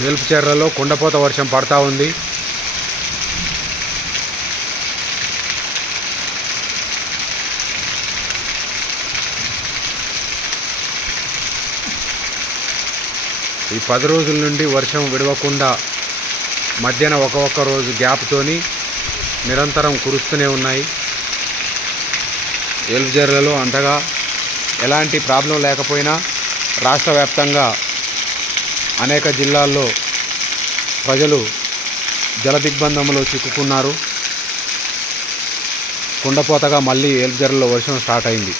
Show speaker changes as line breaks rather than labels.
వేల్పుచెర్లలో కుండపోత వర్షం పడతా ఉంది. ఈ పది రోజుల నుండి వర్షం విడవకుండా మధ్యాహ్న ఒక ఒక్క రోజు గ్యాప్తోని నిరంతరం కురుస్తూనే ఉన్నాయి. ఏలుజర్లలో అంతగా ఎలాంటి ప్రాబ్లం లేకపోయినా రాష్ట్ర వ్యాప్తంగా అనేక జిల్లాల్లో ప్రజలు జల దిగ్బంధంలో చిక్కుకున్నారు. కుండపోతగా మళ్ళీ ఏలుజర్లలో వర్షం స్టార్ట్ అయింది.